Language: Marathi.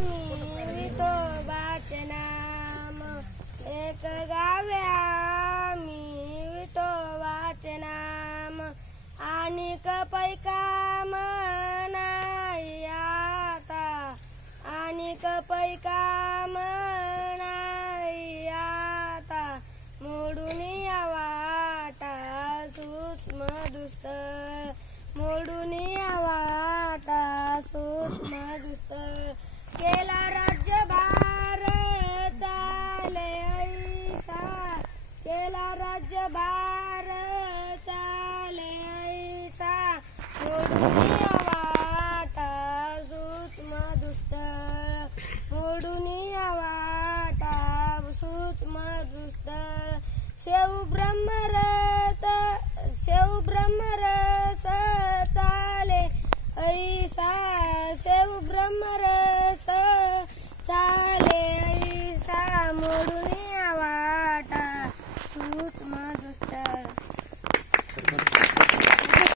मी विठोबाचे नाम एक गाव्या मी विठोबाचे नाम आणिक पैकाम नाही आता आणिक पैकाम नाही आता मोडून वाटा सूक्ष्म दुष्ट मोडून वाटा सूक्ष्म दुष्ट केला राज्यभार चाले ऐसा केला राज्यभार चाले ऐसा मोडून वाटा सूक्ष्म दुष्ट मोडून वाटा सूक्ष्म दुष्ट शेव ब्रह्म